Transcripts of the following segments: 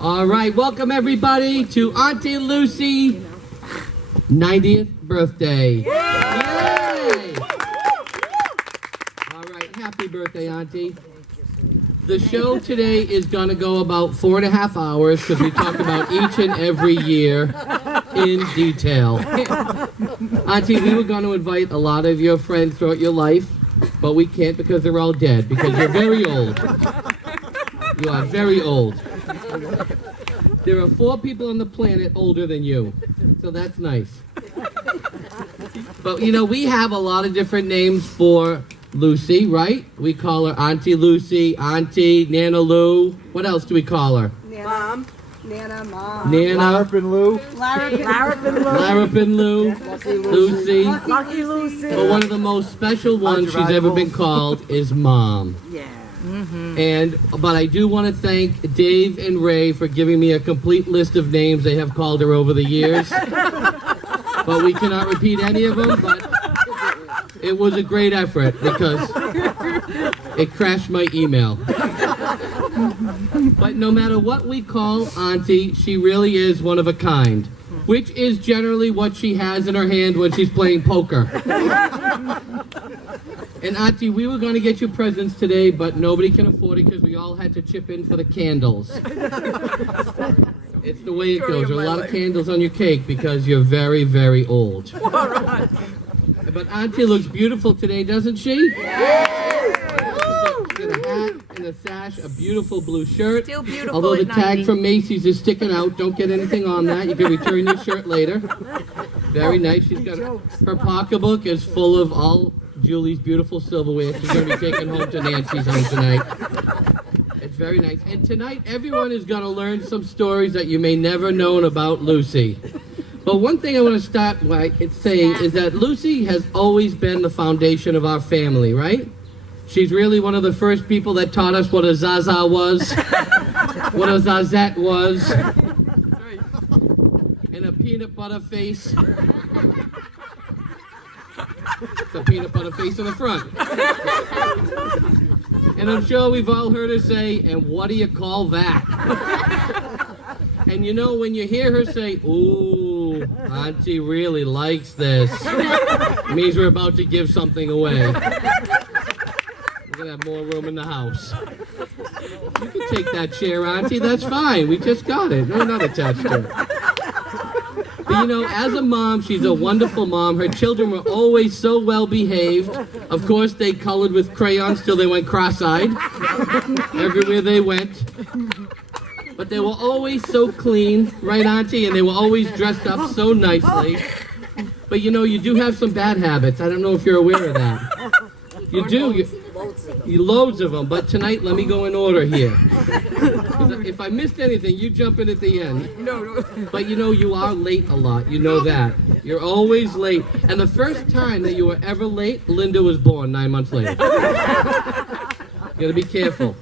All right, welcome everybody to Auntie Lucy 90th birthday. Yay! All right, happy birthday, Auntie. The show today is going to go about 4.5 hours because we talk about each and every year in detail. Auntie, we were going to invite a lot of your friends throughout your life, but we can't because they're all dead, because you're very old. You are very old. There are 4 people on the planet older than you, so that's nice. But you know, we have a lot of different names for Lucy, right? We call her Auntie Lucy, Auntie, Nana Lou. What else do we call her? Mom. Nana, Mom. Nana. Larrapin Lou. Larrapin Lou. Lucy. Lucky Lucy. But one of the most special ones she's ever been called is Mom. Yeah. But I do want to thank Dave and Ray for giving me a complete list of names they have called her over the years. But we cannot repeat any of them, but it was a great effort because it crashed my email. But no matter what we call Auntie, she really is one of a kind, which is generally what she has in her hand when she's playing poker. And Auntie, we were going to get you presents today, but nobody can afford it because we all had to chip in for the candles. It's the way it goes. There are a lot of candles on your cake because you're very, very old. But Auntie looks beautiful today, doesn't she? She's got a hat and a sash, a beautiful blue shirt. Still beautiful. Although the tag from Macy's is sticking out, don't get anything on that. You can return your shirt later. Very nice. She's got her pocketbook is full of all Julie's beautiful silverware. She's going to be taken home to Nancy's home tonight. It's very nice. And tonight, everyone is going to learn some stories that you may never known about Lucy. But one thing I want to start by saying is that Lucy has always been the foundation of our family, right? She's really one of the first people that taught us what a Zaza was, what a Zazette was, and a peanut butter face. It's a peanut butter face in the front. And I'm sure we've all heard her say, and what do you call that? And you know, when you hear her say, ooh, Auntie really likes this, it means we're about to give something away. We're going to have more room in the house. You can take that chair, Auntie, that's fine. We just got it. No, not attached to it. But you know, as a mom, she's a wonderful mom. Her children were always so well behaved. Of course, they colored with crayons till they went cross-eyed everywhere they went. But they were always so clean, right, Auntie? And they were always dressed up so nicely. But you know, you do have some bad habits. I don't know if you're aware of that. You do. You loads of them. But tonight, let me go in order here. If I missed anything, you jump in at the end. No. But you know, you are late a lot. You know that. You're always late. And the first time that you were ever late, Linda was born 9 months later. You gotta be careful.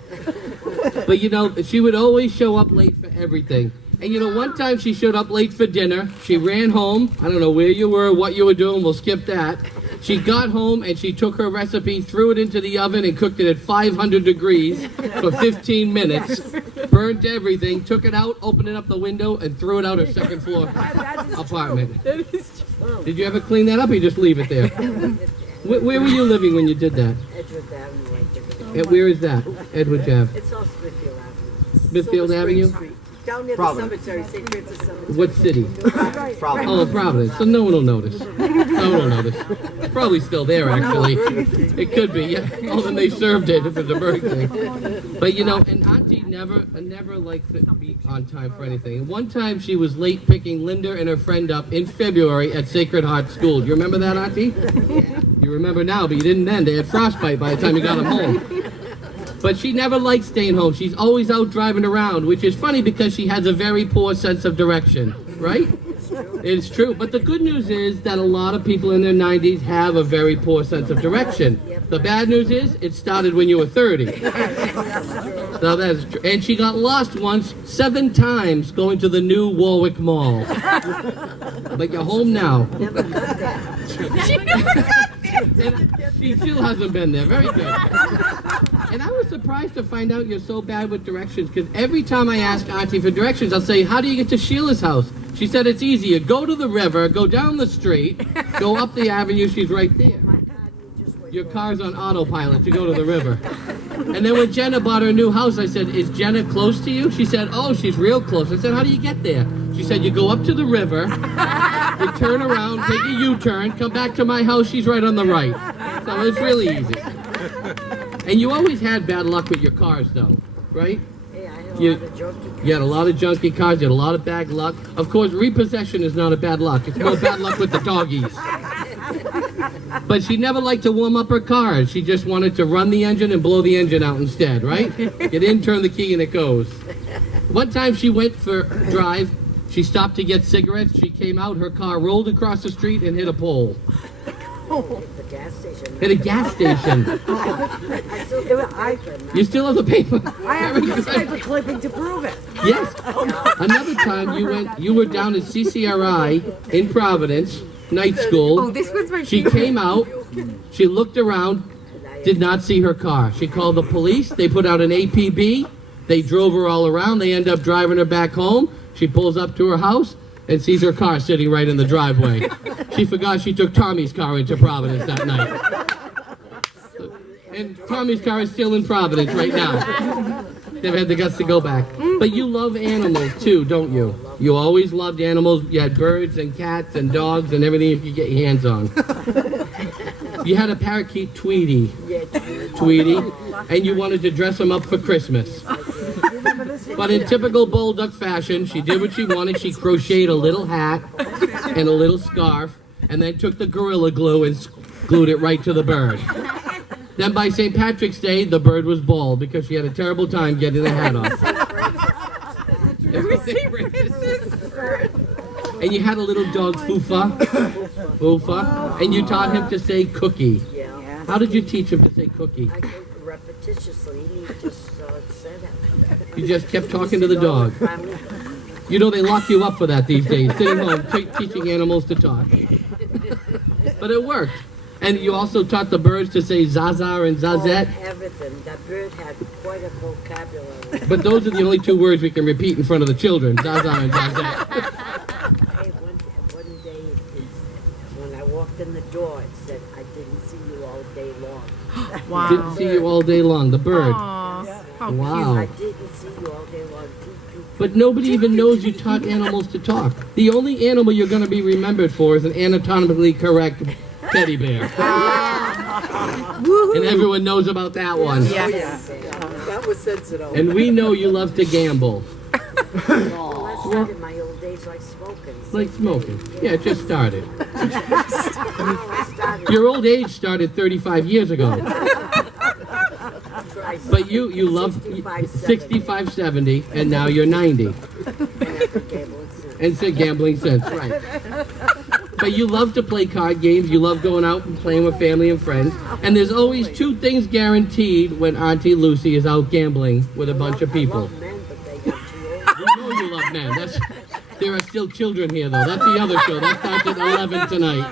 But you know, she would always show up late for everything. And you know, one time she showed up late for dinner. She ran home. I don't know where you were, what you were doing. We'll skip that. She got home and she took her recipe, threw it into the oven and cooked it at 500 degrees for 15 minutes. Burnt everything, took it out, opened it up the window, and threw it out her second floor apartment. Did you ever clean that up or you just leave it there? Where were you living when you did that? Edgewood Avenue. And where is that? Edward Ave. It's all Smithfield Avenue. Smithfield Avenue? Street. Down near Providence. the cemetery, St. Francis Cemetery. What city? Providence. Oh, Providence. So no one will notice. No one will notice. It's probably still there, actually. It could be, yeah. Oh, then they served it if it's a birthday. But you know, and Auntie never liked to be on time for anything. And one time she was late picking Linda and her friend up in February at Sacred Heart School. Do you remember that, Auntie? You remember now, but you didn't then. They had frostbite by the time you got them home. But she never liked staying home. She's always out driving around, which is funny because she has a very poor sense of direction, right? It's true. But the good news is that a lot of people in their 90s have a very poor sense of direction. The bad news is it started when you were 30. So that's true. And she got lost once 7 times going to the new Warwick Mall. But you're home now. And she still hasn't been there. Very good. And I was surprised to find out you're so bad with directions, because every time I ask Auntie for directions, I'll say, how do you get to Sheila's house? She said it's easy. You go to the river, go down the street, go up the avenue, she's right there. Your car's on autopilot to go to the river. And then when Jenna bought her new house, I said, is Jenna close to you? She said, oh, she's real close. I said, how do you get there? She said, you go up to the river, you turn around, take a U-turn, come back to my house, she's right on the right. So it's really easy. And you always had bad luck with your cars, though, right? Yeah, I had a lot of junky cars. You had a lot of junky cars, you had a lot of bad luck. Of course, repossession is not a bad luck. It's more bad luck with the doggies. But she never liked to warm up her car. She just wanted to run the engine and blow the engine out instead, right? Get in, turn the key, and it goes. One time she went for a drive. She stopped to get cigarettes. She came out. Her car rolled across the street and hit a pole. The gas station. Hit a gas station. I still have the paper. You still have the paper? I have a newspaper clipping to prove it. Yes. Another time you were down at CCRI in Providence, night school. Oh, this was my She came out, she looked around, did not see her car. She called the police, they put out an APB, they drove her all around, they end up driving her back home. She pulls up to her house and sees her car sitting right in the driveway. She forgot she took Tommy's car into Providence that night. And Tommy's car is still in Providence right now. They've had the guts to go back. But you love animals too, don't you? You always loved animals. You had birds and cats and dogs and everything you could get your hands on. You had a parakeet, Tweety. Yeah, Tweety. And you wanted to dress him up for Christmas. But in typical bulldog fashion, she did what she wanted. She crocheted a little hat and a little scarf, and then took the Gorilla Glue and glued it right to the bird. Then by St. Patrick's Day, the bird was bald because she had a terrible time getting the hat off. And you had a little dog, Fufa, and you taught him to say cookie. yeah. How did you teach him to say cookie? I think repetitiously, he just said it. You just kept talking to the dog. Finally, You know, they lock you up for that these days, sitting home teaching animals to talk. But it worked. And you also taught the birds to say Zaza and Zazette. oh, everything. That bird had quite a vocabulary. But those are the only two words we can repeat in front of the children, Zaza and Zazette. Hey, one day, when I walked in the door, it said, I didn't see you all day long. Wow. Didn't see you all day long, the bird. Aw, how Wow. I didn't see you all day long. But nobody even knows you taught animals to talk. The only animal you're going to be remembered for is an anatomically correct teddy bear. And everyone knows about that one. Yes. That was sensitive. And we know you love to gamble. Well, I started my old days like smoking. Like smoking. Yeah, it just started. I started Your old age started 35 years ago. But you love 65, 70, and now you're 90. And said gambling since, right. But you love to play card games, you love going out and playing with family and friends, and there's always two things guaranteed when Auntie Lucy is out gambling with a bunch of people. men, but they got too old. We know you love men. There are still children here, though. That's the other show. That starts at 11 tonight.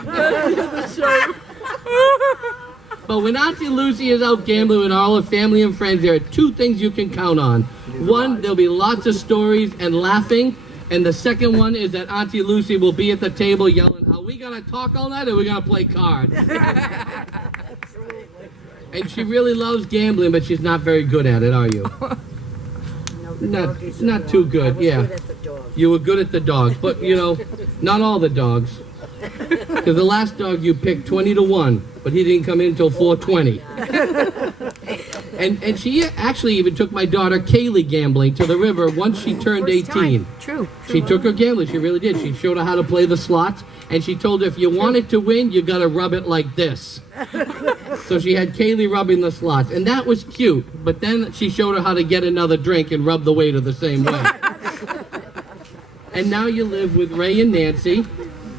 But when Auntie Lucy is out gambling with all her family and friends, there are two things you can count on. One, there'll be lots of stories and laughing. And the second one is that Auntie Lucy will be at the table yelling, are we going to talk all night or are we going to play cards? And she really loves gambling, but she's not very good at it, are you? No, the doggies are Not too good, I was yeah. good at the dogs. You were good at the dogs, but you know, not all the dogs. Because the last dog you picked 20-1, but he didn't come in until 4:20. And she actually even took my daughter Kaylee gambling to the river once she turned 18. True. She took her gambling, she really did. She showed her how to play the slots, and she told her if you wanted to win, you gotta rub it like this. So she had Kaylee rubbing the slots, and that was cute. But then she showed her how to get another drink and rub the waiter the same way. And now you live with Ray and Nancy.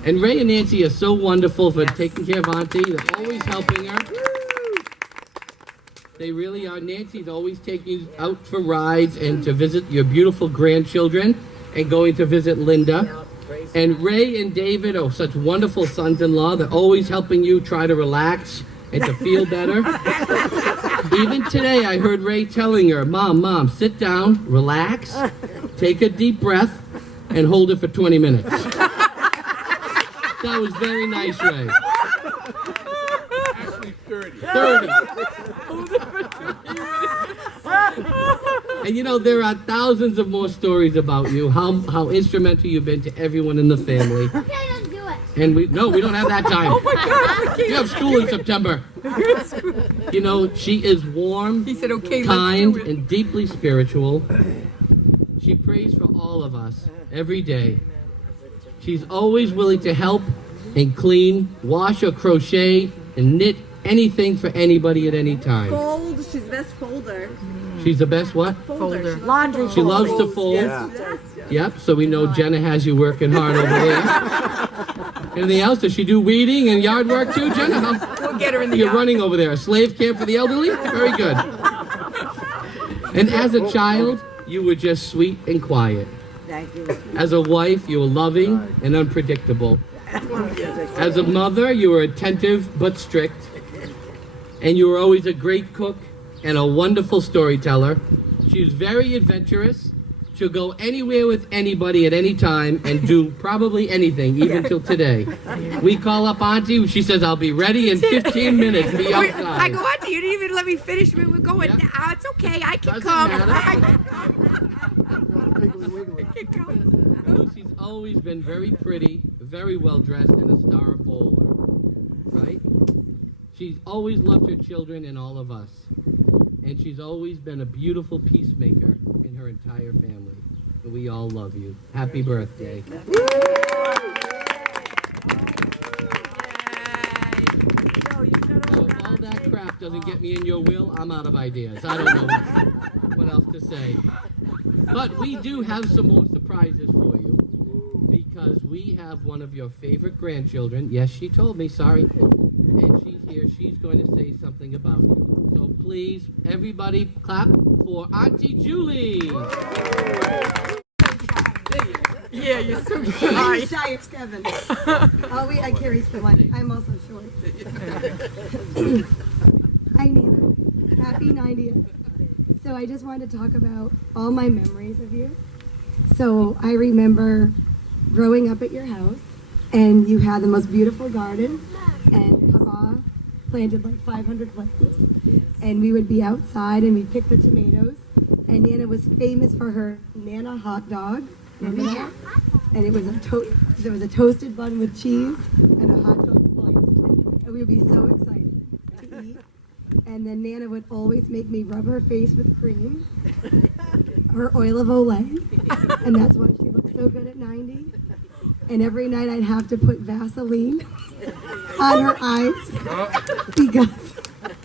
And Ray and Nancy are so wonderful for taking care of Auntie. They're always helping her. They really are. Nancy's always taking you out for rides and to visit your beautiful grandchildren and going to visit Linda. And Ray and David are such wonderful sons-in-law. They're always helping you try to relax and to feel better. Even today, I heard Ray telling her, Mom, sit down, relax, take a deep breath, and hold it for 20 minutes. That was very nice, Ray. Actually 30. 30. And you know, there are thousands of more stories about you, how instrumental you've been to everyone in the family. Okay, let's do it. And we don't have that time. Oh my God. You have school in September. You know, she is warm, He said, okay, kind, let's do it. and deeply spiritual. She prays for all of us every day. She's always willing to help and clean, wash or crochet, and knit anything for anybody at any time. Fold. She's best folder. She's the best what? Folder. Laundry She loves to fold. Yes. Yep, so we know Jenna has you working hard over there. Anything else? Does she do weeding and yard work too, Jenna? We'll get her in the You're yard. running over there. A slave camp for the elderly? Very good. And as a child, you were just sweet and quiet. Thank you. As a wife, you were loving and unpredictable. As a mother, you were attentive but strict. And you were always a great cook and a wonderful storyteller. She was very adventurous. She'll go anywhere with anybody at any time and do probably anything, even till today. We call up Auntie. She says, I'll be ready in 15 minutes. Be I outside. go, Auntie, you didn't even let me finish. We're going, Yeah. nah, it's okay. I can Doesn't come. matter. I can come. Lucy's always been very pretty, very well dressed, and a star bowler. Right? She's always loved her children and all of us. And she's always been a beautiful peacemaker in her entire family. And we all love you. Happy birthday. So if all that crap doesn't get me in your will, I'm out of ideas. I don't know what else to say. But we do have some more surprises for you. Because we have one of your favorite grandchildren. Yes, she told me, sorry. And she's here. She's going to say something about you. So please, everybody, clap for Auntie Julie. Yeah, you're so I'm shy. shy, it's Kevin. Oh, wait, I carry so much. I'm also short. Hi, Nana. Happy 90th. So I just wanted to talk about all my memories of you. So I remember growing up at your house, and you had the most beautiful garden, and Papa planted like 500 plants. And we would be outside, and we'd pick the tomatoes. And Nana was famous for her Nana hot dog. Remember that? And it was there was a toasted bun with cheese and a hot dog sliced. And we would be so excited to eat. And then Nana would always make me rub her face with cream, her oil of Olay, and that's why she looked so good at 90. And every night I'd have to put Vaseline on her eyes because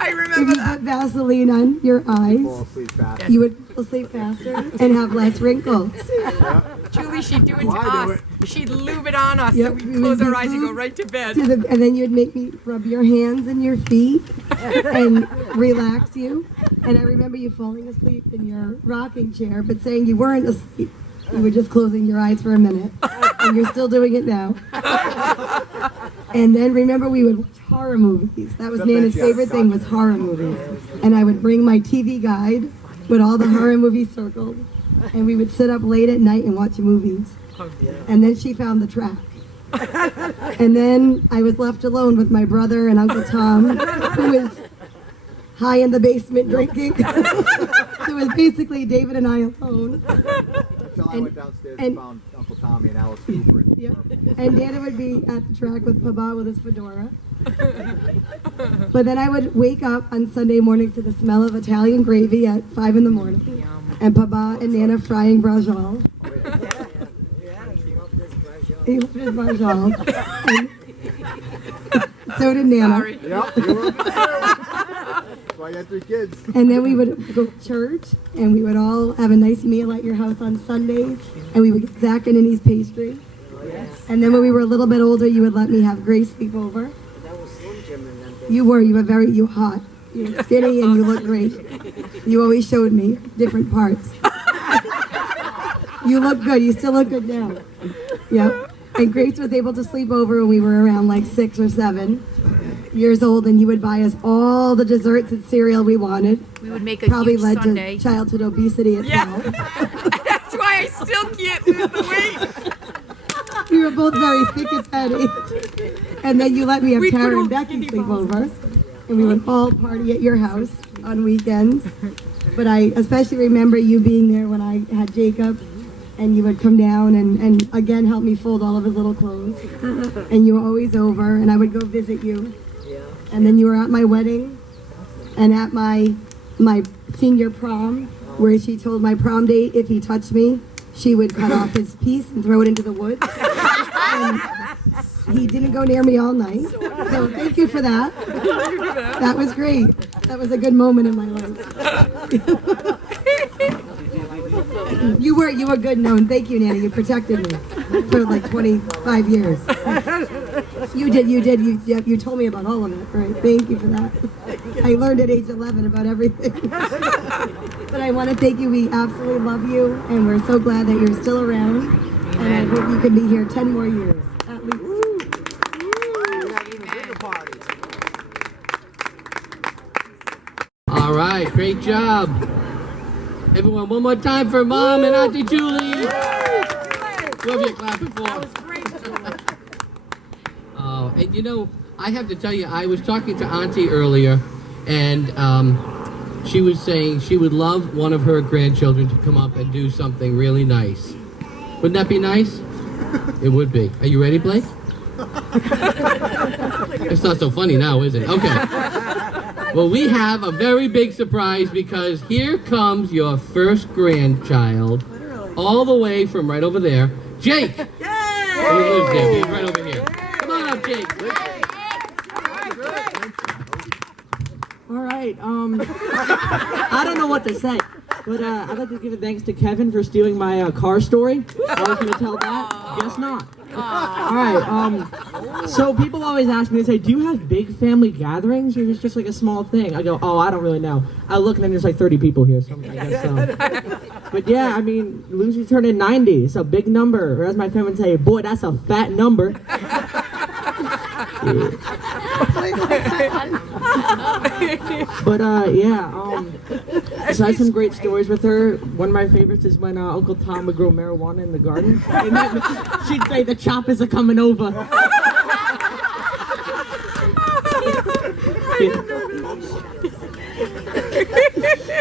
I if remember you that. put Vaseline on your eyes, Fall asleep fast. you would fall asleep faster and have less wrinkles. Julie, she'd do it to Why do us. She'd lube it on us, Yep, so we we'd would close be our eyes and go glued right to bed. And then you'd make me rub your hands and your feet and relax you. And I remember you falling asleep in your rocking chair, but saying you weren't asleep. You were just closing your eyes for a minute. And you're still doing it now. And then remember we would watch horror movies. That was Nana's favorite thing, was horror movies. And I would bring my TV guide with all the horror movies circled. And we would sit up late at night and watch movies. And then she found the track. And then I was left alone with my brother and Uncle Tom, who was high in the basement drinking. So it was basically David and I alone. Until I went downstairs and found Uncle Tommy and Alice Cooper. Yep. And Dana would be at the track with Papa with his fedora. But then I would wake up on Sunday morning to the smell of Italian gravy at 5 in the morning. And Papa and Nana frying brajol. He loved his brajol. And so did Nana. Sorry. Yep, you were That's why you had 3 kids. And then we would go to church, and we would all have a nice meal at your house on Sundays, and we would get Zach and Annie's pastry. And then when we were a little bit older, you would let me have Grace sleep over. That was Slim Jim in them days. You were hot. You were skinny and you looked great. You always showed me different parts. You look good. You still look good now. Yep. And Grace was able to sleep over when we were around like 6 or 7 years old, and you would buy us all the desserts and cereal we wanted. We would make a Probably huge led sundae. to childhood obesity at Yeah. 12. That's why I still can't lose the weight. We were both very thick and fatty. And then you let me have We'd put Tara all and Becky candy sleep bars. over. And we would all party at your house on weekends. But I especially remember you being there when I had Jacob. And you would come down and again help me fold all of his little clothes. And you were always over, and I would go visit you. And then you were at my wedding and at my senior prom, where she told my prom date if he touched me, she would cut off his piece and throw it into the woods. And he didn't go near me all night. So thank you for that. That was great. That was a good moment in my life. You were good known. Thank you, Nanny. You protected me for like 25 years. You did. You told me about all of it, right? Thank you for that. I learned at age 11 about everything. But I want to thank you. We absolutely love you, and we're so glad that you're still around. And I hope you can be here 10 more years, at least. All right, great job. Everyone, one more time for Mom and Auntie Julie. Who have you clapping for? That was great. Oh, and you know, I have to tell you, I was talking to Auntie earlier, and she was saying she would love one of her grandchildren to come up and do something really nice. Wouldn't that be nice? It would be. Are you ready, Blake? It's not so funny now, is it? Okay. Well, we have a very big surprise because here comes your first grandchild, all the way from right over there, Jake. Yay! He lives there. He's right over here. Come on up, Jake. All right, I don't know what to say, but I'd like to give a thanks to Kevin for stealing my car story. I was going to tell that. Guess not. All right, so people always ask me, they say, do you have big family gatherings, or is it just like a small thing? I go, oh, I don't really know. I look and then there's like 30 people here, so I guess so. But yeah, I mean, Lucy turned in 90. It's a big number, or as my family would say, boy, that's a fat number. But so I had some great stories with her. One of my favorites is when Uncle Tom would grow marijuana in the garden. And she'd say, the choppers are coming over.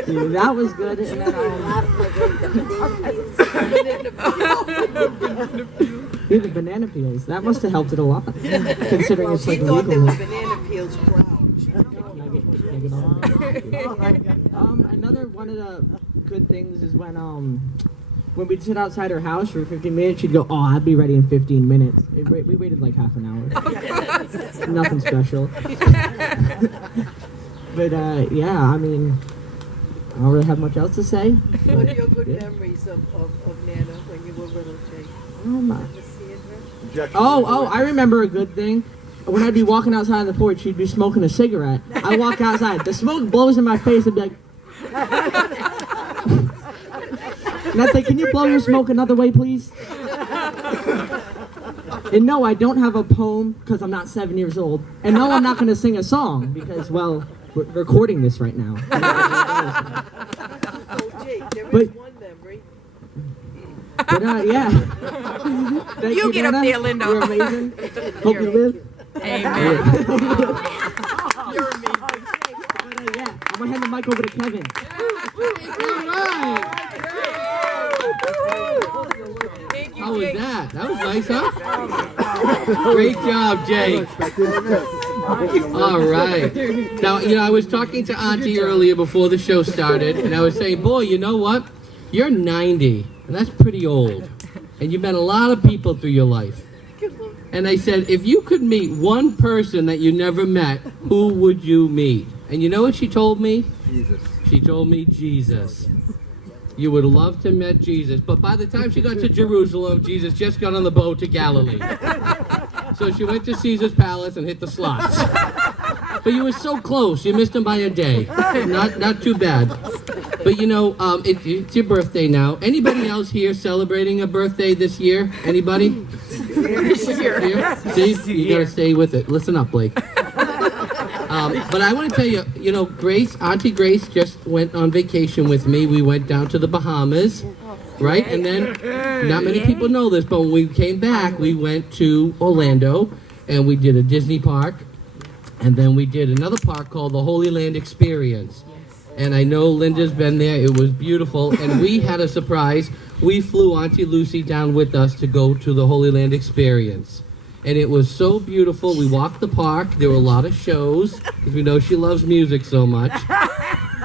Yeah, that was good. And then, the banana peels. That must have helped it a lot, considering it's like legal. Banana peels brown. Another one of the good things is when we'd sit outside her house for 15 minutes, she'd go, oh, I'll be ready in 15 minutes. We waited like half an hour. Nothing special. But yeah, I mean, I don't really have much else to say. What are your good memories of Nana when you were little, Jake? Oh, I remember a good thing. When I'd be walking outside on the porch, she'd be smoking a cigarette. I walk outside, the smoke blows in my face, I'd be like... And I'd say, can you blow your smoke another way, please? And no, I don't have a poem, because I'm not 7 years old. And no, I'm not going to sing a song, because, well, we're recording this right now. Oh, Jake, there is one memory. But, yeah. Thank You get up Nana. there, Linda. You're amazing. Hope you live. Amen. You're amazing. But, yeah, I'm going to hand the mic over to Kevin. How was that? That was nice, huh? Great job, Jake. All right. Now, you know, I was talking to Auntie earlier before the show started, and I was saying, boy, you know what? You're 90, and that's pretty old. And you've met a lot of people through your life. And I said, if you could meet one person that you never met, who would you meet? And you know what she told me? Jesus. She told me Jesus. You would love to meet Jesus. But by the time she got to Jerusalem, Jesus just got on the boat to Galilee. So she went to Caesar's palace and hit the slots. But you were so close. You missed him by a day. Not too bad. But you know, it's your birthday now. Anybody else here celebrating a birthday this year? Anybody? See, you gotta stay with it. Listen up, Blake. But I want to tell you, you know, Grace, Auntie Grace just went on vacation with me. We went down to the Bahamas, right? And then, not many people know this, but when we came back, we went to Orlando, and we did a Disney park, and then we did another park called the Holy Land Experience. And I know Linda's been there. It was beautiful, and we had a surprise. We flew Auntie Lucy down with us to go to the Holy Land Experience. And it was so beautiful. We walked the park. There were a lot of shows, because we know she loves music so much.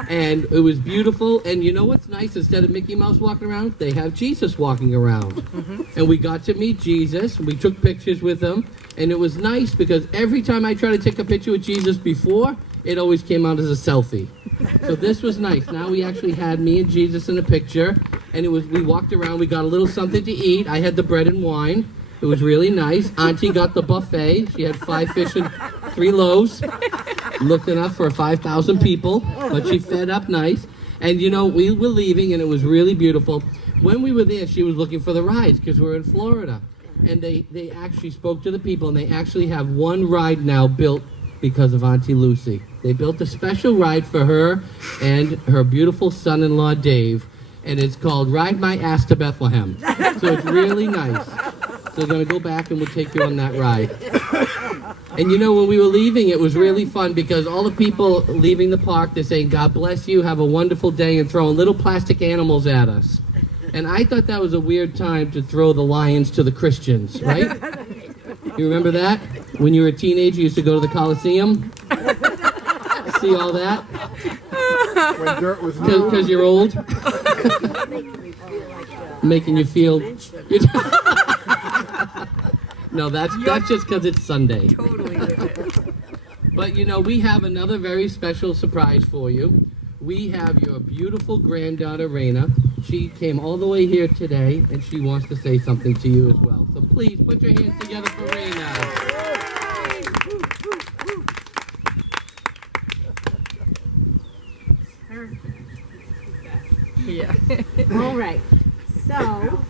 And it was beautiful. And you know what's nice? Instead of Mickey Mouse walking around, they have Jesus walking around. And we got to meet Jesus. We took pictures with him. And it was nice, because every time I tried to take a picture with Jesus before, it always came out as a selfie. So this was nice. Now we actually had me and Jesus in a picture. And we walked around. We got a little something to eat. I had the bread and wine. It was really nice. Auntie got the buffet. She had 5 fish and 3 loaves. Looked enough for 5,000 people, but she fed up nice. And you know, we were leaving, and it was really beautiful. When we were there, she was looking for the rides, because we're in Florida. And they actually spoke to the people, and they actually have one ride now built because of Auntie Lucy. They built a special ride for her and her beautiful son-in-law, Dave. And it's called Ride My Ass to Bethlehem. So it's really nice. So we're going to go back and we'll take you on that ride. And you know, when we were leaving, it was really fun, because all the people leaving the park, they're saying, God bless you, have a wonderful day, and throwing little plastic animals at us. And I thought that was a weird time to throw the lions to the Christians, right? You remember that? When you were a teenager, you used to go to the Coliseum? See all that? When dirt was new. Because you're old? Making you feel... No, that's just because it's Sunday. Totally. But you know, we have another very special surprise for you. We have your beautiful granddaughter, Rena. She came all the way here today, and she wants to say something to you as well. So please, put your hands together for Rena. Yeah. All right. So,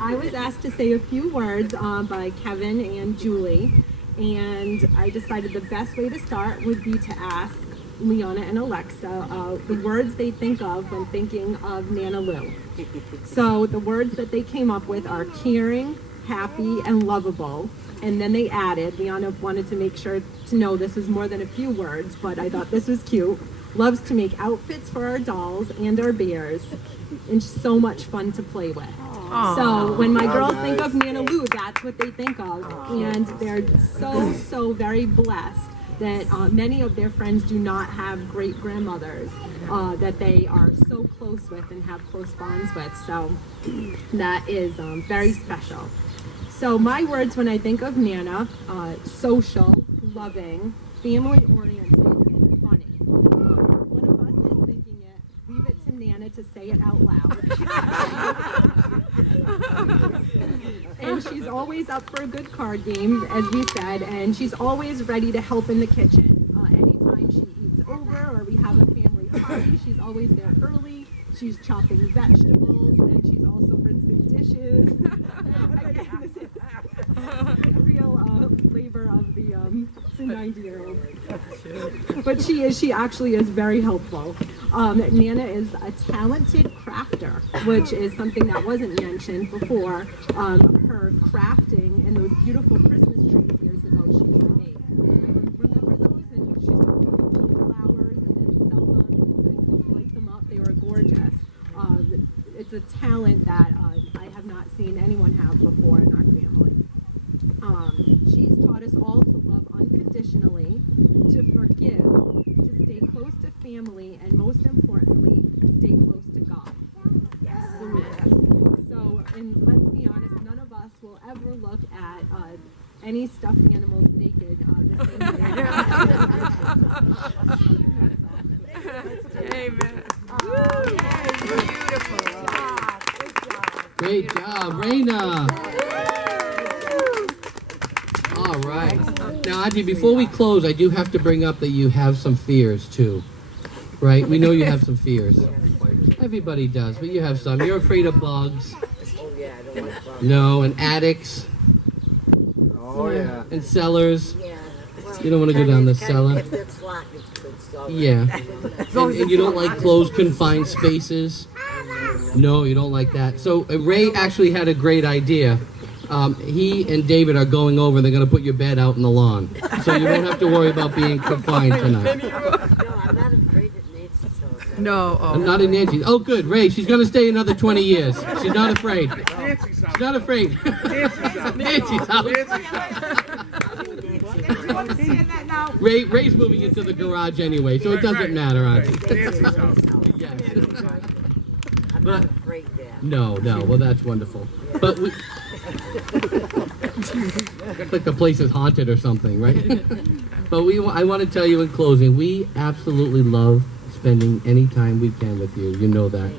I was asked to say a few words by Kevin and Julie, and I decided the best way to start would be to ask Leona and Alexa the words they think of when thinking of Nana Lou. So the words that they came up with are caring, happy, and lovable. And then they added, Leona wanted to make sure to know this was more than a few words, but I thought this was cute. Loves to make outfits for our dolls and our bears, and so much fun to play with. So when my girls think of Nana Lou, that's what they think of. And they're so very blessed that many of their friends do not have great grandmothers that they are so close with and have close bonds with. So that is very special. So my words when I think of Nana, social, loving, family-oriented, and funny. One of us is thinking it, leave it to Nana to say it out loud. And she's always up for a good card game, as we said, and she's always ready to help in the kitchen. Anytime she eats over or we have a family party, she's always there early. She's chopping vegetables, and she's also rinsing dishes. Again, this is real labor of the 90-year-old. But she actually is very helpful. Nana is a talented crafter, which is something that wasn't mentioned before. Her crafting and those beautiful Christmas trees years ago she used to make. Remember those? And she used to make flowers and then sell them and light them up. They were gorgeous. It's a talent that I have not seen anyone have before in our family. She's taught us all to love unconditionally, to forgive, to stay close to family, and most importantly, stay close to God. Yes. So, and let's be honest, none of us will ever look at any stuffed animals naked the same way. Amen. Beautiful. Great job, Rena. All right. Now, Auntie, before we close, I do have to bring up that you have some fears, too. Right? We know you have some fears. Everybody does, but you have some. You're afraid of bugs. Oh yeah, I don't like bugs. No, and addicts. Oh, yeah. and cellars. Yeah. Well, You don't wanna go down the cellar. If it's locked, it's all right. Yeah. And you don't like closed, confined spaces? No, you don't like that. So Ray actually had a great idea. He and David are going over. They're going to put your bed out in the lawn. So you won't have to worry about being confined tonight. No, I'm not afraid that Nancy saw that. No. I'm not in Nancy. Oh, good. Ray, she's going to stay another 20 years. She's not afraid. Nancy's out. She's not afraid. Nancy's out. Ray's moving into the garage anyway, so it doesn't matter, Auntie. Nancy's out. Yeah. I'm But- not afraid that. No. Well, that's wonderful. But we... It's like the place is haunted or something, right? But I want to tell you in closing, we absolutely love spending any time we can with you. You know that.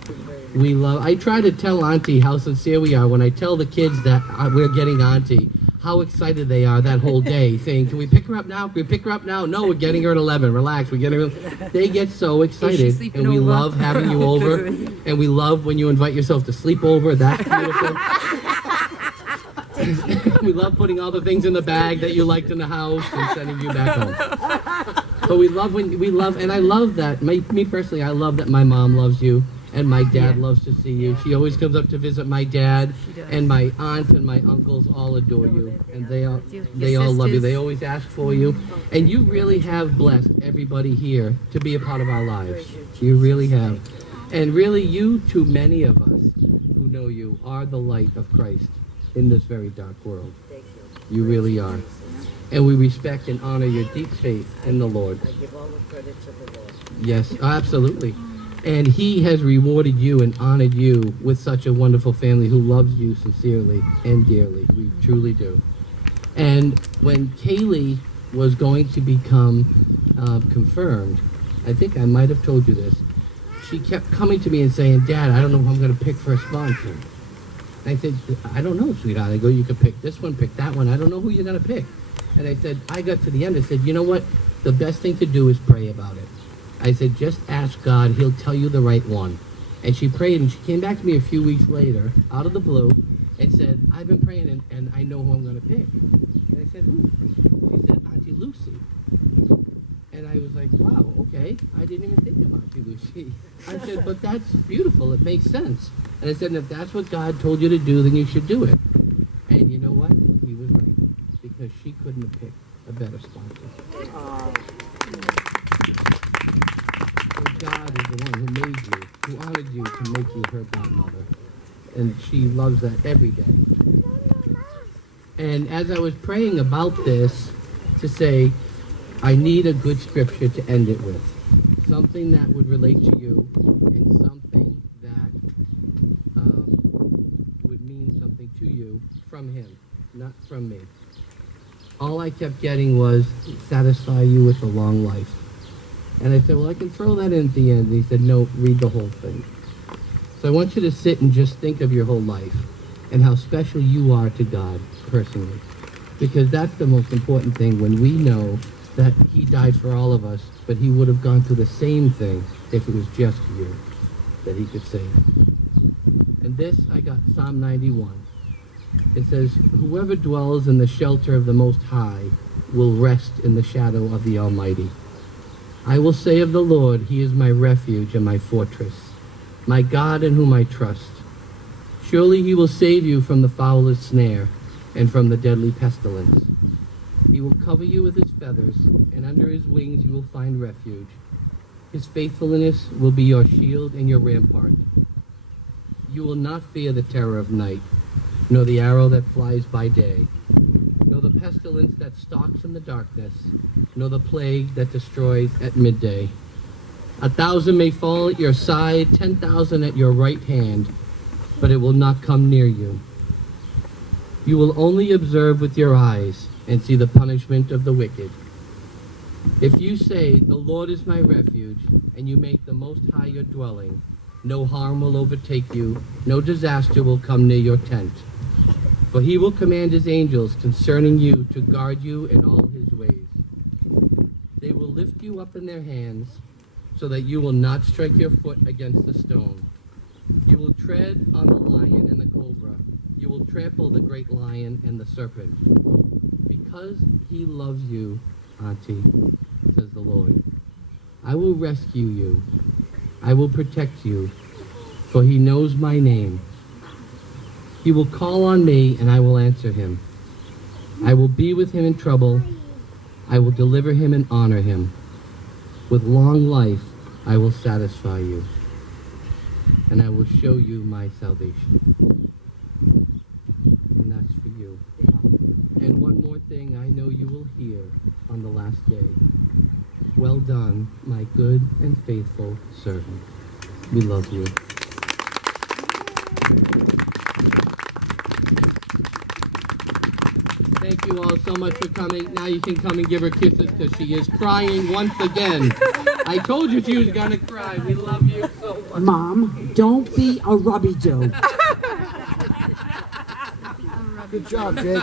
We love... I try to tell Auntie how sincere we are when I tell the kids that we're getting Auntie. How excited they are that whole day, saying, "Can we pick her up now? Can we pick her up now?" No, we're getting her at 11. Relax, we're getting her. They get so excited, sleeping and we over? love having you over, and we love when you invite yourself to sleep over. That's beautiful. We love putting all the things in the bag that you liked in the house and sending you back home. But we love, and I love that. Me personally, I love that my mom loves you. And my dad loves to see you. She always comes up to visit my dad, and my aunts and my uncles all adore you, and they all love you. They always ask for you, and you really have blessed everybody here to be a part of our lives. You really have, and really, you, to many of us who know you, are the light of Christ in this very dark world. You really are, and we respect and honor your deep faith in the Lord. I give all the credit to the Lord. Yes, absolutely. And he has rewarded you and honored you with such a wonderful family who loves you sincerely and dearly. We truly do. And when Kaylee was going to become confirmed, I think I might have told you this, she kept coming to me and saying, "Dad, I don't know who I'm going to pick for a sponsor." I said, "I don't know, sweetheart." I go, "You can pick this one, pick that one. I don't know who you're going to pick." And I said, I got to the end, I said, "You know what? The best thing to do is pray about it." I said, "Just ask God, he'll tell you the right one." And she prayed, and she came back to me a few weeks later, out of the blue, and said, "I've been praying, and I know who I'm going to pick." And I said, "Who?" She said, "Auntie Lucy." And I was like, "Wow, okay. I didn't even think of Auntie Lucy." I said, "But that's beautiful. It makes sense." And I said, "And if that's what God told you to do, then you should do it." And you know what? He was right, because she couldn't have picked a better sponsor. God is the one who made you, who honored you to make you her godmother. And she loves that every day. And as I was praying about this, to say, I need a good scripture to end it with. Something that would relate to you, and something that would mean something to you from him, not from me. All I kept getting was, satisfy you with a long life. And I said, "Well, I can throw that in at the end." And he said, "No, read the whole thing." So I want you to sit and just think of your whole life and how special you are to God personally. Because that's the most important thing, when we know that he died for all of us, but he would have gone through the same thing if it was just you that he could save. And this, I got Psalm 91. It says, "Whoever dwells in the shelter of the Most High will rest in the shadow of the Almighty. I will say of the Lord, he is my refuge and my fortress, my God in whom I trust. Surely he will save you from the foulest snare and from the deadly pestilence. He will cover you with his feathers, and under his wings you will find refuge. His faithfulness will be your shield and your rampart. You will not fear the terror of night, nor the arrow that flies by day, nor the pestilence that stalks in the darkness, nor the plague that destroys at midday. 1,000 may fall at your side, 10,000 at your right hand, but it will not come near you. You will only observe with your eyes and see the punishment of the wicked. If you say, 'The Lord is my refuge,' and you make the Most High your dwelling, no harm will overtake you, no disaster will come near your tent. For he will command his angels concerning you to guard you in all his ways. They will lift you up in their hands so that you will not strike your foot against the stone. You will tread on the lion and the cobra. You will trample the great lion and the serpent. because he loves you, Auntie, says the Lord, I will rescue you. I will protect you, for he knows my name. He will call on me, and I will answer him. I will be with him in trouble. I will deliver him and honor him. With long life, I will satisfy you, and I will show you my salvation. And that's for you. And one more thing I know you will hear on the last day. Well done, my good and faithful servant. We love you. Thank you all so much for coming. Now you can come and give her kisses because she is crying once again. I told you she was going to cry. We love you so much. Mom, don't be a rubby Joe. Good job, Jake.